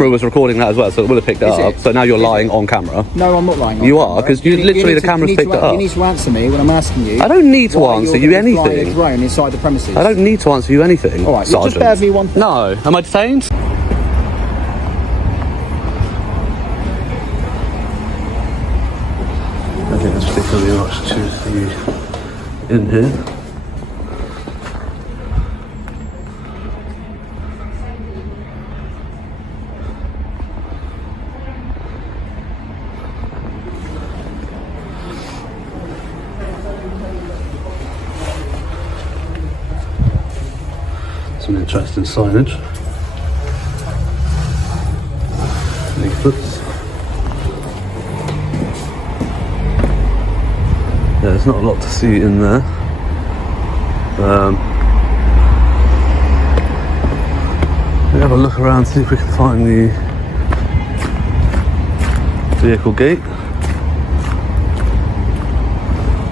camera was recording that as well, so it would have picked it Is up. it? So now you're Is lying it? on camera. No, I'm not lying on You camera. are, because literally the camera's picked it up. You need to answer me when I'm asking you. I don't need to why answer you're you gonna be flying anything. a drone inside the premises. I don't need to answer you anything. All right, you Sergeant. just bear with me one thing. No. Am I detained? I think there's particularly much to see in here. Some interesting signage. Leaflets. Yeah, there's not a lot to see in there. We'll have a look around, see if we can find the vehicle gate.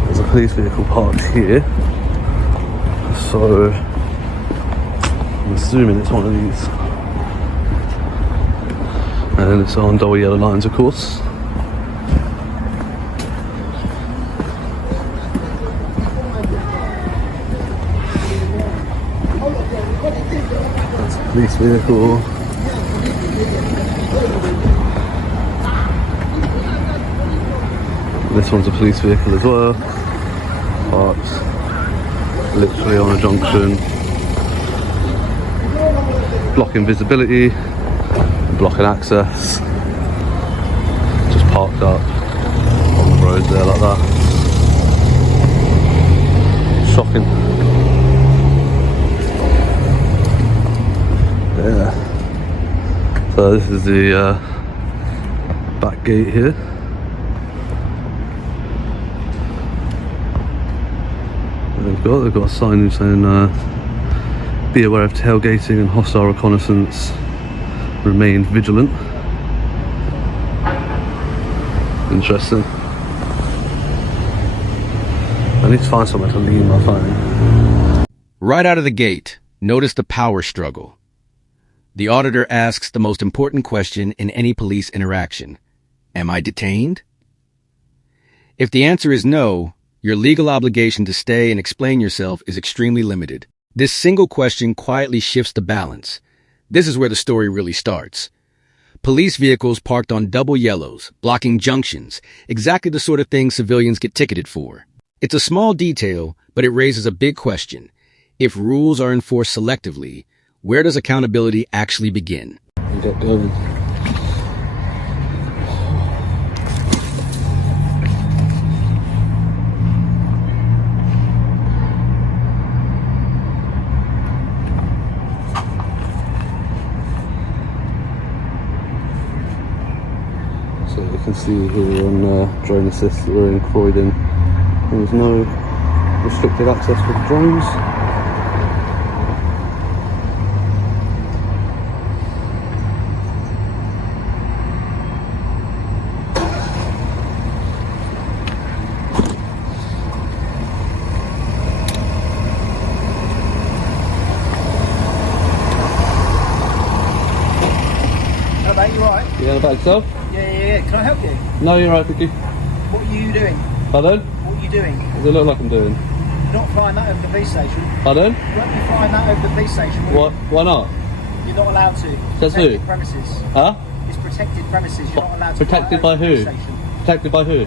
There's a police vehicle parked here, so I'm assuming it's one of these. And it's on double yellow lines, of course. That's a police vehicle. This one's a police vehicle as well. Parked literally on a junction. Blocking visibility, blocking access. Just parked up on the road there like that. Shocking. Yeah. So this is the back gate here. They've got a sign saying be aware of tailgating and hostile reconnaissance. Remain vigilant. Interesting. I need to find somewhere to leave my phone. Right out of the gate, notice the power struggle. The auditor asks the most important question in any police interaction. Am I detained? If the answer is no, your legal obligation to stay and explain yourself is extremely limited. This single question quietly shifts the balance. This is where the story really starts. Police vehicles parked on double yellows, blocking junctions, exactly the sort of thing civilians get ticketed for. It's a small detail, but it raises a big question. If rules are enforced selectively, where does accountability actually begin? Get going. So you can see here on Drone Assist that we're in Croydon. There's no restricted access for the drones. Hello, mate, you alright? Yeah, about yourself? Yeah. Can I help you? No, you're right, thank you. What are you doing? Pardon? What are you doing? What does it look like I'm doing? You're not flying that over the police station. Pardon? You won't be flying that over the police station. will you? Why not? You're not allowed to. Says Protected who? Premises. Huh? It's protected premises. You're not allowed to. Protected fly by over the who? police station. Protected by who?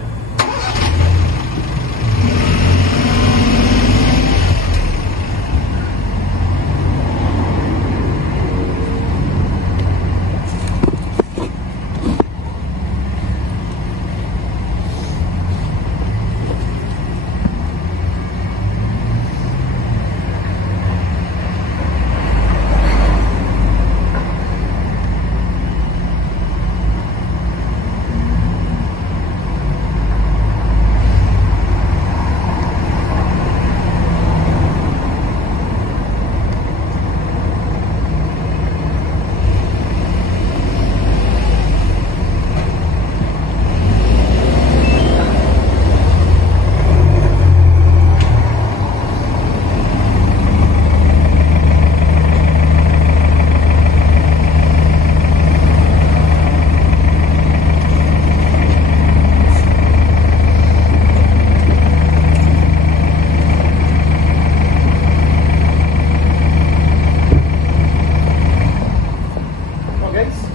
tailgates.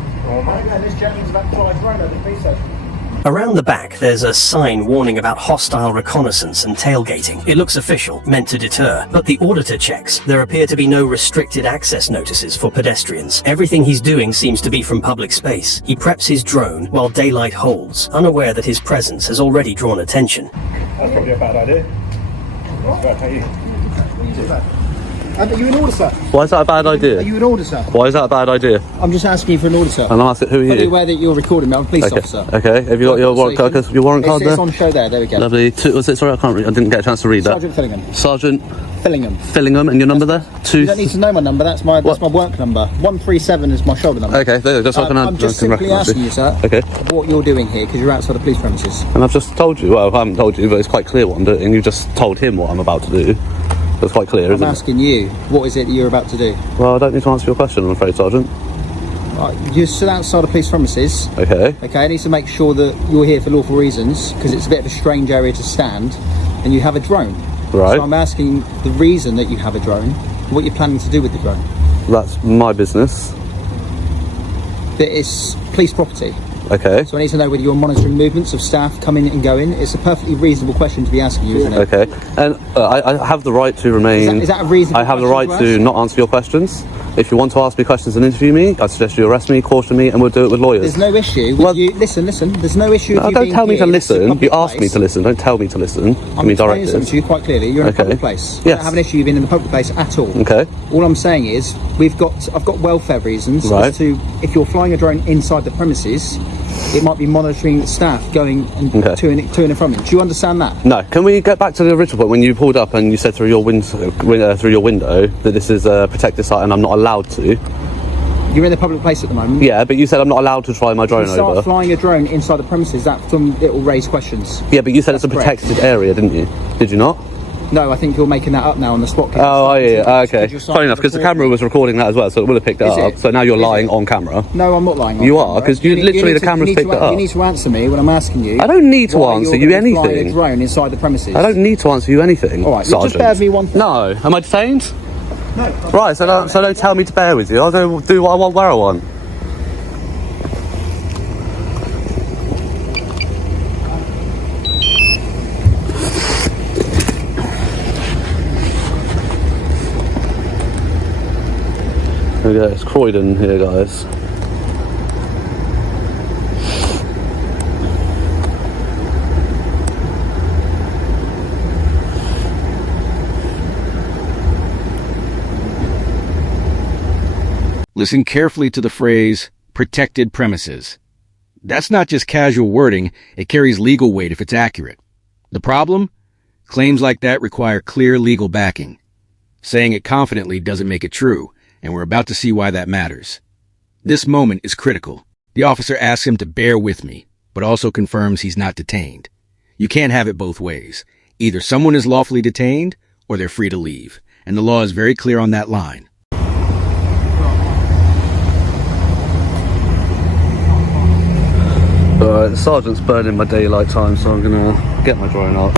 And this gentleman's about to fly a drone over the police station. Around the back, there's a sign warning about hostile reconnaissance and tailgating. It looks official, meant to deter, but the auditor checks. There appear to be no restricted access notices for pedestrians. Everything he's doing seems to be from public space. He preps his drone while daylight holds, unaware that his presence has already drawn attention. That's probably a bad idea. Are you in order, sir? Why is that a bad idea? Are you in order, sir? Why is that a bad idea? I'm just asking you for an order, sir. And I'm asking, who are Are you you? aware that you're recording me? I'm a police Okay. officer. Okay. Have you got your warrant card? Your warrant card It's there? on show there. There we go. Lovely. Was it? Sorry, I can't read. I didn't get a chance to read that. Sergeant Fillingham. Sergeant Fillingham. Fillingham, and your number there? You don't need to know my number. That's my work number. 137 is my shoulder number. Okay, there you go. Just so I can I'm just I can simply recognise asking you, sir, Okay. what you're doing here because you're outside the police premises. And I've just told you. Well, I haven't told you, but it's quite clear what I'm doing. You just told him what I'm about to do. That's quite clear, I'm isn't it? asking you, what is it that you're about to do? Well, I don't need to answer your question, I'm afraid, Sergeant. You're still outside the police premises. Okay. Okay, I need to make sure that you're here for lawful reasons because it's a bit of a strange area to stand, and you have a drone. Right. So I'm asking the reason that you have a drone, what you're planning to do with the drone. That's my business. But it's police property. Okay. So I need to know whether you're monitoring movements of staff coming and going. It's a perfectly reasonable question to be asking you, isn't it? Okay. And I have the right to remain... Is that a reasonable I have the right question to ask? not answer your questions. If you want to ask me questions and interview me, I suggest you arrest me, caution me, and we'll do it with lawyers. There's no issue with Well- you. Listen. There's no issue with No, you don't being tell me here. to It's a listen. public You asked me place. to listen. Don't tell me to listen. I'm Give me explaining something directives. to you quite clearly. You're in a Okay. public place. Yes. I don't have an issue with being in a public place at all. Okay. All I'm saying is I've got welfare reasons Right. as to if you're flying a drone inside the premises, it might be monitoring staff going and Okay. to and from it. Do you understand that? No. Can we get back to the original point when you pulled up and you said through your window that this is a protected site and I'm not allowed to? You're in a public place at the moment. Yeah, but you said I'm not allowed to fly my If drone you start over. flying a drone inside the premises, it will raise questions. Yeah, but you said it's a That's correct. protected area, didn't you? Did you not? No, I think you're making that up now on the spot. Oh, yeah. Okay. Because you're Funny enough, because the recording. camera was recording that as well, so it would have picked it Is up. it? So now you're Is lying it? on camera. No, I'm not lying. on You are, camera. 'cause you literally the camera's picked it up. You need to answer me when I'm asking you. I don't need to why answer you're you gonna fly anything. a drone inside the premises. I don't need to answer you anything, All right, well, Sergeant. just bear with me one thing. No. Am I detained? No. Right, so don't tell me to bear with you. I'll go do what I want where I want. There we go, it's Croydon here, guys. Listen carefully to the phrase, protected premises. That's not just casual wording, it carries legal weight if it's accurate. The problem? Claims like that require clear legal backing. Saying it confidently doesn't make it true, and we're about to see why that matters. This moment is critical. The officer asks him to bear with me, but also confirms he's not detained. You can't have it both ways. Either someone is lawfully detained, or they're free to leave, and the law is very clear on that line. Alright, the sergeant's burning my daylight time, so I'm gonna get my drone out.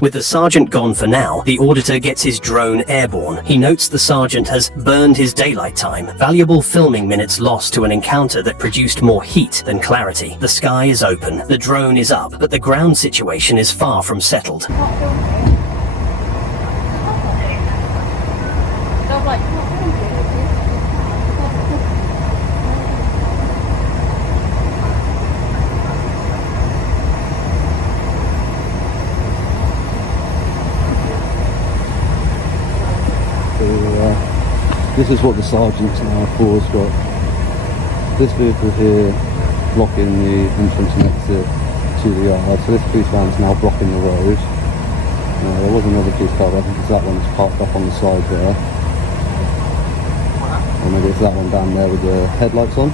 With the sergeant gone for now, the auditor gets his drone airborne. He notes the sergeant has burned his daylight time. Valuable filming minutes lost to an encounter that produced more heat than clarity. The sky is open, the drone is up, but the ground situation is far from settled. This is what the sergeant's now for. Has got this vehicle here blocking the entrance and exit to the yard. So this police van's now blocking the road. There was another police car, I think it's that one that's parked up on the side there. Or maybe it's that one down there with the headlights on.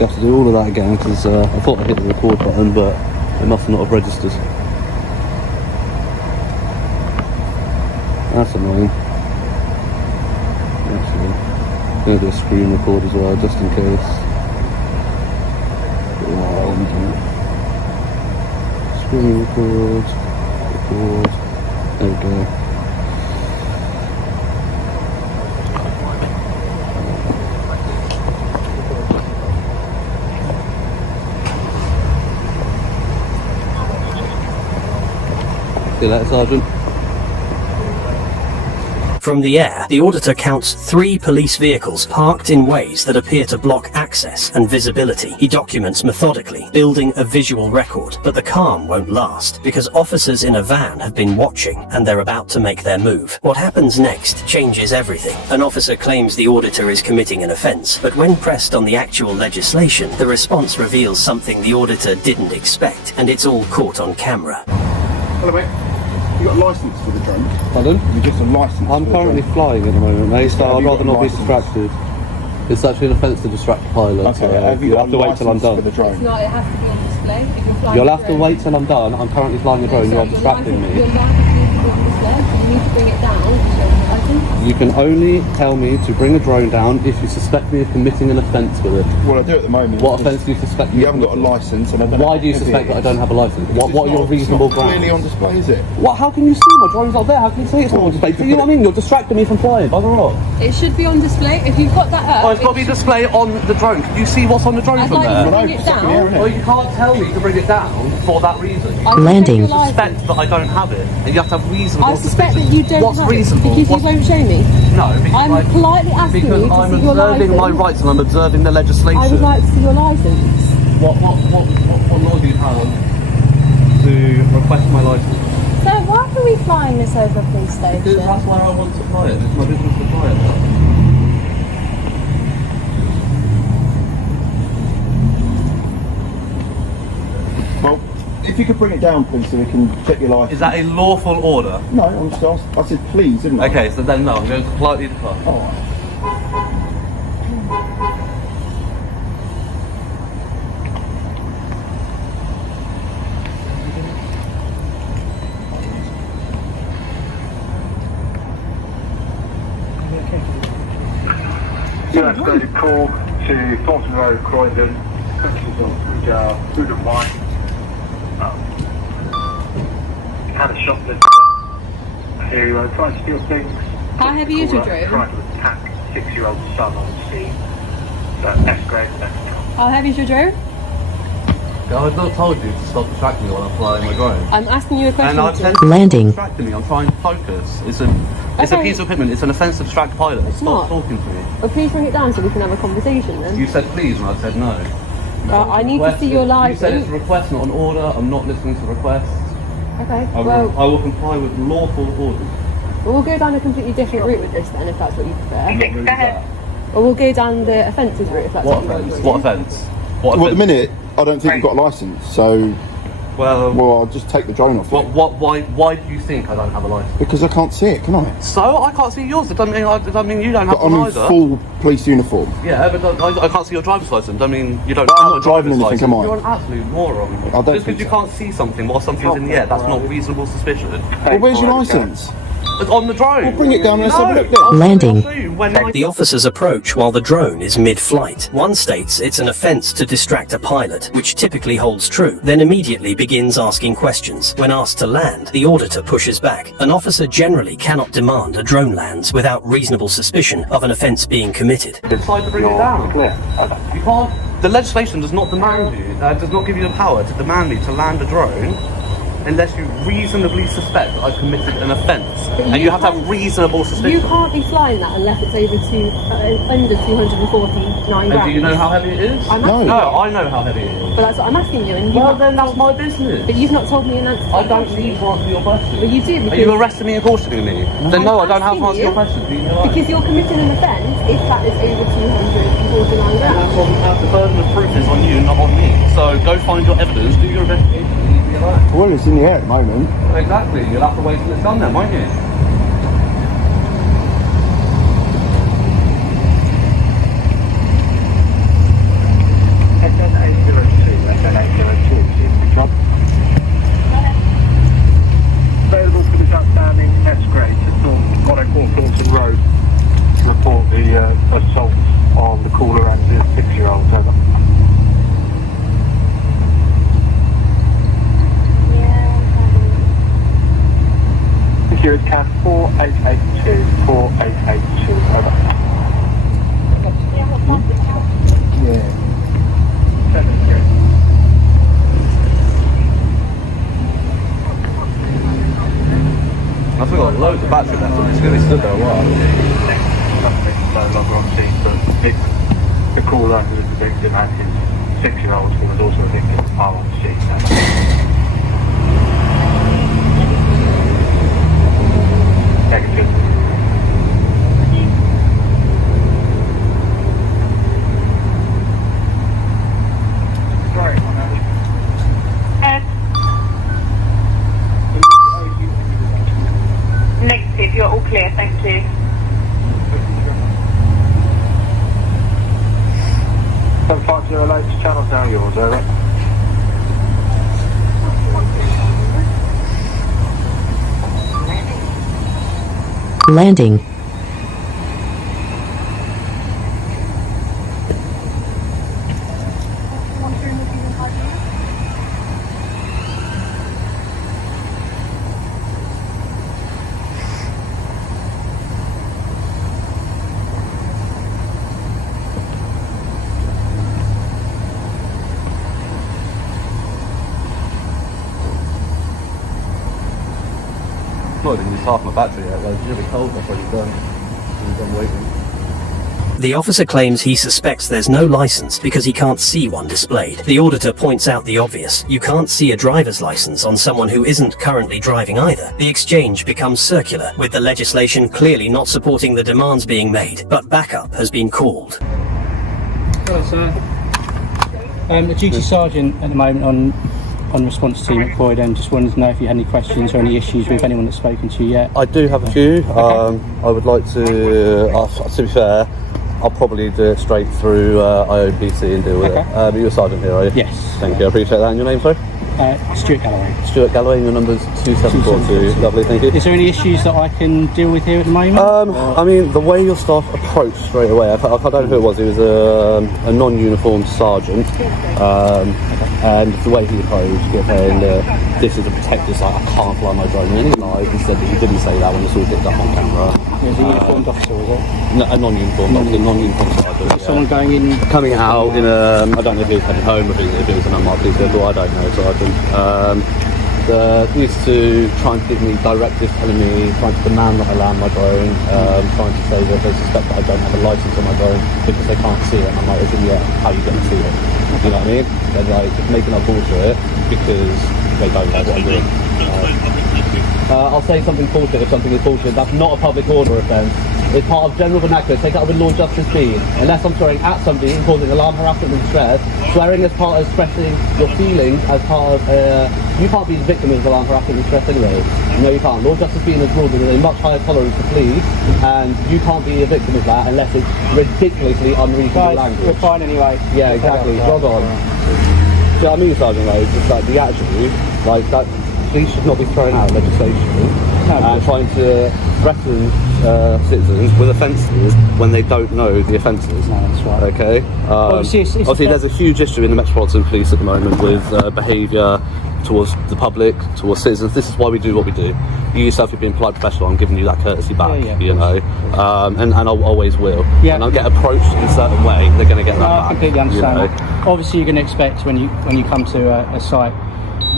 You have to do all of that again because I thought I hit the record button, but it must not have registered. That's annoying. Actually, I'm going to do a screen record as well, just in case. Screen record. There we go. See you later, Sergeant. From the air, the auditor counts 3 police vehicles parked in ways that appear to block access and visibility. He documents methodically, building a visual record. But the calm won't last, because officers in a van have been watching and they're about to make their move. What happens next changes everything. An officer claims the auditor is committing an offence, but when pressed on the actual legislation, the response reveals something the auditor didn't expect, and it's all caught on camera. Hello, mate. You got a licence for the drone? Pardon? You just a licence? I'm currently flying at the moment, mate, so I'd rather not be distracted. It's actually an offence to distract the pilot. Okay, so have you you'll got have to wait till I'm for the done. drone? No, it has to be on display. If you're flying You'll the have to drone- wait till I'm done. I'm currently flying the drone. You are distracting Your me. license needs to be on display. You need to bring it down to show your license. You can only tell me to bring a drone down if you suspect me of committing an offence with it. Well, I do at the moment. What offence do you suspect me You of haven't got a committing? licence, and I don't know Why do you how heavy suspect it that I is. don't have a licence? It's What are your not- reasonable It's not clearly on grounds? display, is it? What? How can you see my drone's up there? How can you see it's not on display? Do you know what I mean? You're distracting me from flying. Bugger off. It should be on display. If you've got that up, Oh, it's got to be displayed on the drone. Can you see what's on the drone I'd from like you to there? bring No, it it's up in the air, down. innit? Well, you can't tell me to bring it down for that reason. I Landing. suspect Suspect that I don't have it, and you have to have reasonable. I suspect that you don't What's have reasonable? it because What's- you won't show me. No, because I'm politely asking because you to I'm see your observing my license. rights and I'm observing the legislation. I would like to see your license. What law do you have to request my license? So why are we flying this over a police Because station? that's where I want to fly it. It's my business to fly it. Well, if you could bring it down, please, so we can check your licence. Is that a lawful order? No, I'm just asked. I said please, didn't I? Okay, so then no, I'm going to politely decline. All right. US escalated call to Thornton Road, Croydon. Countries of food and wine. Had a shoplifter who tried to steal things. How heavy is your drone? Tried to attack 6-year-old son on the scene. Escalate, How heavy is your drone? I've not told you to stop distracting me while I'm flying my drone. I'm asking you a question. Landing. Distracting me. I'm trying to focus. It's a piece of equipment. It's an offence to distract pilot. Stop talking to me. Well, please bring it down so we can have a conversation then. You said please, and I said no. I need to see your license. You said it's a request, not an order. I'm not listening to requests. Okay. I will comply with lawful orders. Well, we'll go down a completely different route with this then, if that's what you prefer. What route is that? Well, we'll go down the offences route if that's what you want. What offence? Well, at the minute, I don't think you've got a licence, so well, I'll just take the drone off. Why do you think I don't have a licence? Because I can't see it, can I? So I can't see yours. It doesn't mean you don't have But one I'm in either. full police uniform. Yeah, but I can't see your driver's license. I mean, you don't But I'm have not a driving driver's anything, license. am I? You're an absolute moron. don't Just because think you so. can't see something while something's in the air, that's not reasonable suspicion. Well, where's your licence? It's on the drone. Well, bring it down and let's have a look then. I'll Landing. show you when I- The officers approach while the drone is mid-flight. One states it's an offence to distract a pilot, which typically holds true, then immediately begins asking questions. When asked to land, the auditor pushes back. An officer generally cannot demand a drone lands without reasonable suspicion of an offence being committed. decide to bring it down. You can't. The legislation does not demand you. Does not give you the power to demand me to land a drone unless you reasonably suspect that I've committed an offence. And you have to have reasonable suspicion. You can't be flying that unless it's under 249 grams. And do you know how heavy it is? I'm No. asking No, you. I know how heavy it is. But that's what I'm asking you. And you've Well, not then that's told- my business. But you've not told me an answer. I don't need to answer your question. Well, you do Are because... you arresting me and cautioning me? Then no, I don't have to asking answer your you question. Do you know Because you're committing an offence if that is over 249 grams. the burden of proof is on you, not on me. So go find your evidence, do your investigation, and leave me alone. Well, it's in the air at the moment. Exactly. You'll have to wait till it's done then, won't you? SN 802, is the job. Available for this outstanding escort to 104 Thornton Road to report the assault on the caller and the 6-year-old. Over. Security CAD 4882, 4882, over. Yeah. 7-3. I've still got loads of battery left on this. It's going to be stood there a while. No longer on scene, but the caller who was the victim and his 6-year-old who was also a victim are on scene. Negative. Sorry, Negative, you're all clear, thank you. 750 Lakes, channel's now yours, over. Landing. Not even used half my battery yet. Like, you'll be told that's already done. I'm done waiting. The officer claims he suspects there's no license because he can't see one displayed. The auditor points out the obvious. You can't see a driver's license on someone who isn't currently driving either. The exchange becomes circular, with the legislation clearly not supporting the demands being made, but backup has been called. Hello, sir. The duty sergeant at the moment on response team at Croydon. Just wanted to know if you had any questions or any issues with anyone that's spoken to you yet. I do have a few. I would like to be fair, I'll probably do it straight through IOPC and deal with it. But you're a sergeant here, are you? Yes. Thank you, I appreciate that. And your name, sorry? Stuart Galloway. Stuart Galloway, and your number's 2742. Lovely, thank you. Is there any issues that I can deal with here at the moment? I mean, the way your staff approached straight away, I don't know who it was. He was a non-uniformed sergeant, and the way he approached, saying, "This is a protected site. I can't fly my drone." And he lied and said that he didn't say that when this all picked up on camera. Was he a uniformed officer, was it? No, a non-uniformed officer, non-uniformed sergeant. Someone going in, coming out in a, I don't know if he was heading home or if it was an unmarked police vehicle, I don't know, sergeant. Used to try and give me directives, telling me, trying to demand that I land my drone, trying to say that they suspect that I don't have a license on my drone because they can't see it. And I'm like, yeah, how are you going to see it? You know what I mean? They're like making up bullshit because they don't know what I'm doing. I'll say something bullshit if something is bullshit. That's not a public order offence. It's part of general vernacular. Take it up with Lord Justice Dean. Unless I'm swearing at somebody and causing alarm, harassment and distress, swearing as part of expressing your feelings as part of, you can't be the victim of alarm, harassment and distress anyway. No, you can't. Lord Justice Dean has ruled that there's a much higher tolerance for pleas, and you can't be a victim of that unless it's ridiculously unreasonable language. You're fine anyway. Yeah, exactly. Jog on. Do you know what I mean, Sergeant Rhodes? It's like the attitude, like that. Police should not be throwing out legislation and trying to threaten citizens with offences when they don't know the offences. No, that's right. Okay. Obviously, there's a huge issue in the Metropolitan Police at the moment with behaviour towards the public, towards citizens. This is why we do what we do. You yourself, you're being polite, professional. I'm giving you that courtesy back. You know, and I always will. Yeah. When I get approached in a certain way, they're going to get that back. I completely understand. You know? Obviously, you're going to expect when you come to a site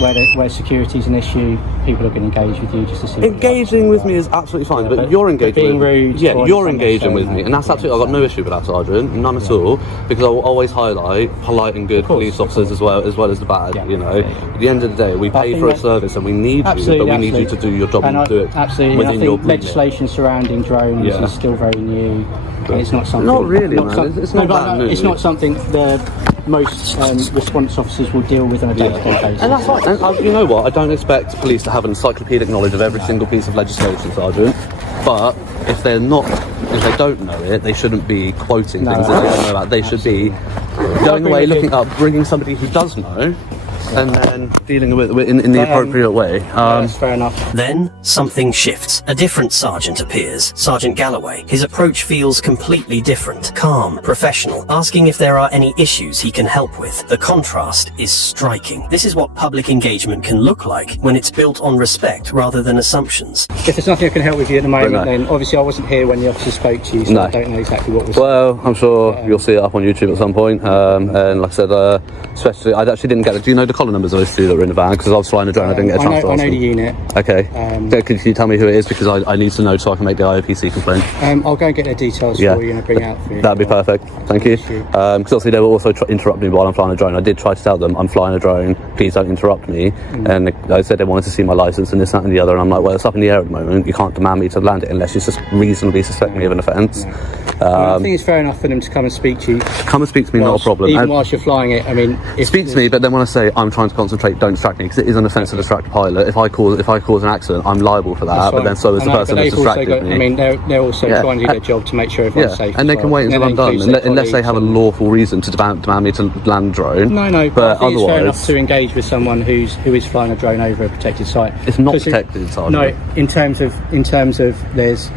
where security is an issue, people are going to engage with you just to see. Engaging with me is absolutely fine, but you're engaging being with rude. Yeah, you're engaging with me, and that's absolutely. I've got no issue with that, Sergeant, none at all, because I will always highlight polite and good police officers as well as the bad. You know, at the end of the day, we pay for a service and we need you, but we need you to do your job and do it absolutely. within I your think legislation surrounding drones is still very new. It's not something. Not really, man. It's not that new. It's not something most response officers will deal with on a day-to-day basis. And that's fine. And you know what? I don't expect police to have an encyclopedic knowledge of every single piece of legislation, Sergeant. But if they don't know it, they shouldn't be quoting things that they don't know about. They should be going away, looking up, bringing somebody who does know, and then dealing with it in the appropriate way. That's fair enough. Then something shifts. A different sergeant appears, Sergeant Galloway. His approach feels completely different. Calm, professional, asking if there are any issues he can help with. The contrast is striking. This is what public engagement can look like when it's built on respect rather than assumptions. If there's nothing I can help with you at the moment, then obviously I wasn't here when the officer spoke to you, so I don't know exactly what was. Well, I'm sure you'll see it up on YouTube at some point. And like I said, especially, I actually didn't get it. Do you know the collar numbers of those two that were in the van? Because I was flying a drone, I didn't get a chance to ask I know them. the unit. Okay. Could you tell me who it is? Because I need to know so I can make the IOPC complaint. I'll go and get their details for you and bring it out for you. That'd be perfect. Thank you. Because obviously they were also interrupting me while I'm flying a drone. I did try to tell them, I'm flying a drone, please don't interrupt me. And they said they wanted to see my licence and this, that and the other. And I'm like, well, it's up in the air at the moment. You can't demand me to land it unless you just reasonably suspect me of an offence. I think it's fair enough for them to come and speak to you. Come and speak to me, not a problem. Even whilst you're flying it, I mean... Speak to me, but then when I say I'm trying to concentrate, don't distract me, because it is an offence to distract a pilot. If I cause an accident, I'm liable for that, but then so is the person that's distracted me. I mean, they're also trying to do their job to make sure everyone's safe. And they can wait until I'm done, unless they have a lawful reason to demand me to land a drone. No, but I think it's fair enough to engage with someone who is flying a drone over a protected site. It's not protected, Sergeant. No, in terms of there's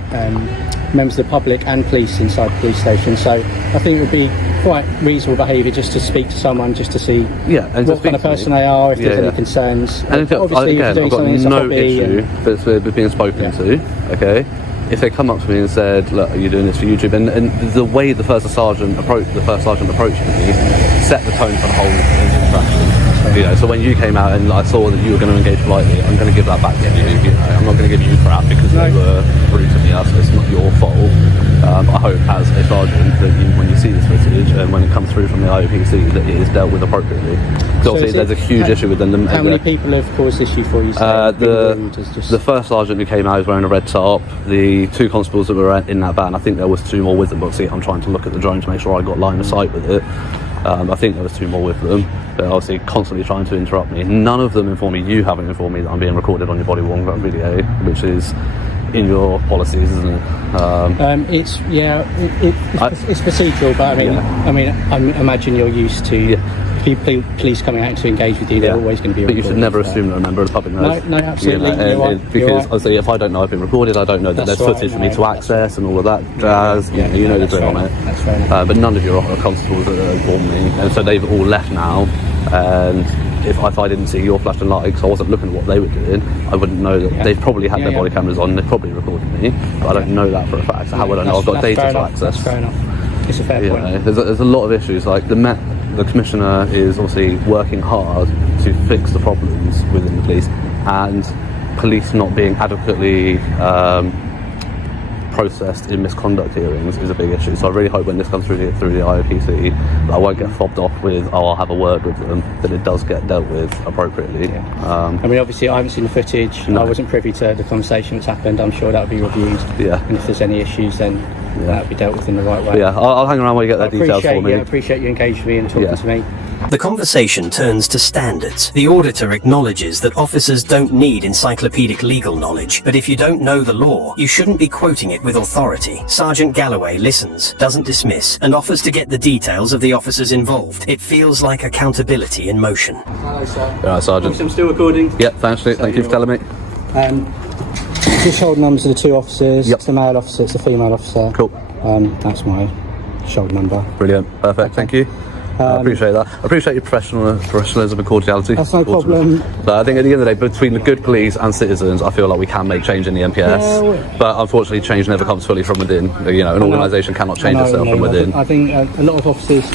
members of the public and police inside the police station, so I think it would be quite reasonable behaviour just to speak to someone, just to see what kind of person they are, if there's any concerns. And obviously, again, I've got no issue with being spoken to, okay? If they come up to me and said, look, are you doing this for YouTube? And the way the first sergeant approached me set the tone for the whole interaction. You know, so when you came out and I saw that you were going to engage politely, I'm going to give that back to you. You know, I'm not going to give you crap because they were rude to me. So it's not your fault. I hope as a sergeant that when you see this footage and when it comes through from the IOPC that it is dealt with appropriately. Because obviously there's a huge issue with them. How many people have caused issue for you? The first sergeant who came out was wearing a red top. The two constables that were in that van, I think there was two more with them. But obviously I'm trying to look at the drone to make sure I got line of sight with it. I think there was two more with them. They're obviously constantly trying to interrupt me. None of them inform me. You haven't informed me that I'm being recorded on your body-worn video, which is in your policies, isn't it? It's it's procedural, but I imagine you're used to police coming out to engage with you. They're always going to be. But you should never assume that a member of the public knows. No, absolutely. Because obviously, if I don't know I've been recorded, I don't know that there's footage for me to access and all of that jazz. You know the drill on it. That's fair enough. But none of your constables informed me, and so they've all left now. And if I didn't see your flashing light, because I wasn't looking at what they were doing, I wouldn't know that they've probably had their body cameras on. They've probably recorded me, but I don't know that for a fact. So how would I know I've got data to access? That's fair enough. It's a fair point. There's a lot of issues. Like the commissioner is obviously working hard to fix the problems within the police, and police not being adequately processed in misconduct hearings is a big issue. So I really hope when this comes through the IOPC that I won't get fobbed off with, I'll have a word with them, that it does get dealt with appropriately. Obviously I haven't seen the footage. No. I wasn't privy to the conversation that's happened. I'm sure that'll be reviewed. And if there's any issues, then that'll be dealt with in the right way. I'll hang around while you get their details for me. I appreciate you engaging me and talking to me. The conversation turns to standards. The auditor acknowledges that officers don't need encyclopedic legal knowledge, but if you don't know the law, you shouldn't be quoting it with authority. Sergeant Galloway listens, doesn't dismiss, and offers to get the details of the officers involved. It feels like accountability in motion. Hello, sir. All right, Sergeant. I'm still recording. Yep, thank you for telling me. Just shoulder numbers of the two officers. It's the male officer, it's the female officer. Cool. That's my shoulder number. Brilliant. Perfect. Thank you. I appreciate that. I appreciate your professionalism and cordiality. That's no problem. But I think at the end of the day, between the good police and citizens, I feel like we can make change in the MPS. But unfortunately, change never comes fully from within. You know, an organisation cannot change itself from within. I think a lot of officers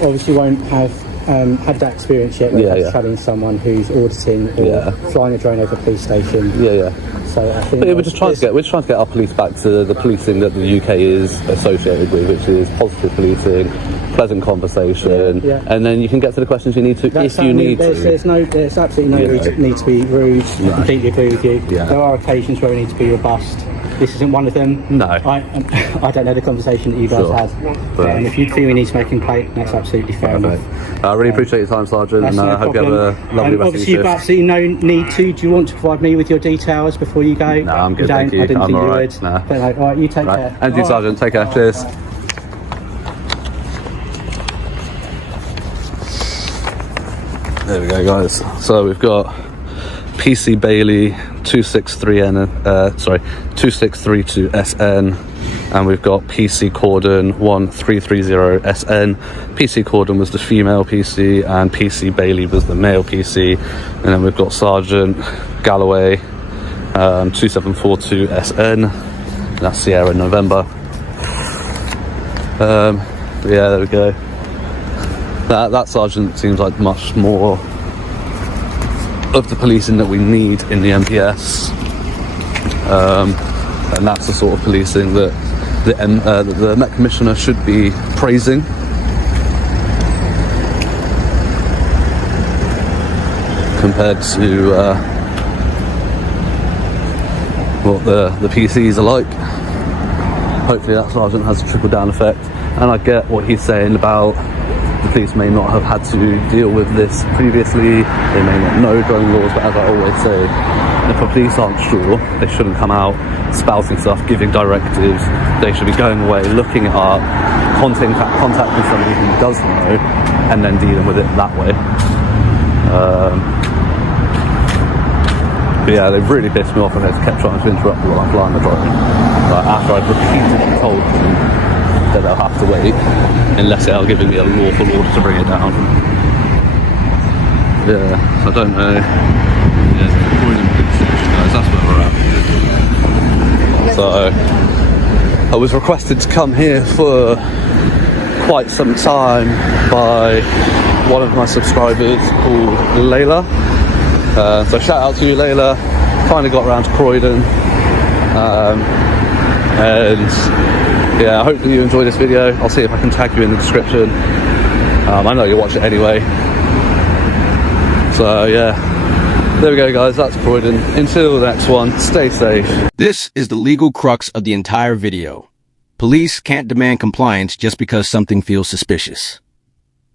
obviously won't have had that experience yet where they're telling someone who's auditing or flying a drone over a police station. So I think we're just trying to get our police back to the policing that the UK is associated with, which is positive policing, pleasant conversation, and then you can get to the questions you need to if you need to. There's absolutely no need to be rude. I completely agree with you. There are occasions where we need to be robust. This isn't one of them. No. I don't know the conversation that you guys had. And if you feel we need to make a complaint, that's absolutely fair enough. I really appreciate your time, Sergeant, and I hope you have a lovely rest of your Obviously, you've absolutely no need to. Do you want to provide me with your details before you go? No, I'm good, thank you. I didn't think all you right. would. Nah. But, all right, you take care. And you, Sergeant. Take care. Cheers. There we go, guys. So we've got PC Bailey 2632SN, and we've got PC Corden 1330SN. PC Corden was the female PC and PC Bailey was the male PC, and then we've got Sergeant Galloway 2742SN, that's Sierra November. There we go. That sergeant seems like much more of the policing that we need in the MPS, and that's the sort of policing that the Met Commissioner should be praising. Compared to what the PCs are like. Hopefully that sergeant has a trickle-down effect, and I get what he's saying about the police may not have had to deal with this previously, they may not know drone laws, but as I always say, if the police aren't sure, they shouldn't come out spouting stuff, giving directives. They should be going away, looking it up, contacting somebody who does know, and then dealing with it that way. But yeah, they've really pissed me off, and they've kept trying to interrupt me while I'm flying the drone. Like, after I've repeatedly told them that they'll have to wait unless they are giving me a lawful order to bring it down. Yeah, so I don't know. Yeah, we're in a good situation, guys. That's where we're at. So I was requested to come here for quite some time by one of my subscribers called Layla. So shout out to you, Layla. Finally got around to Croydon. And yeah, I hope that you enjoy this video. I'll see if I can tag you in the description. I know you'll watch it anyway. So yeah, there we go, guys. That's Croydon. Until the next one, stay safe. This is the legal crux of the entire video. Police can't demand compliance just because something feels suspicious.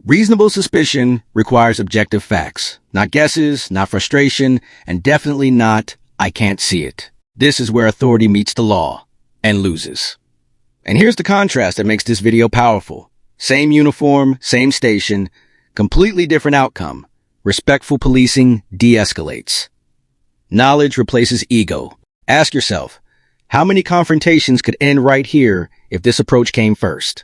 Reasonable suspicion requires objective facts, not guesses, not frustration, and definitely not, I can't see it. This is where authority meets the law and loses. And here's the contrast that makes this video powerful. Same uniform, same station, completely different outcome. Respectful policing de-escalates. Knowledge replaces ego. Ask yourself, how many confrontations could end right here if this approach came first?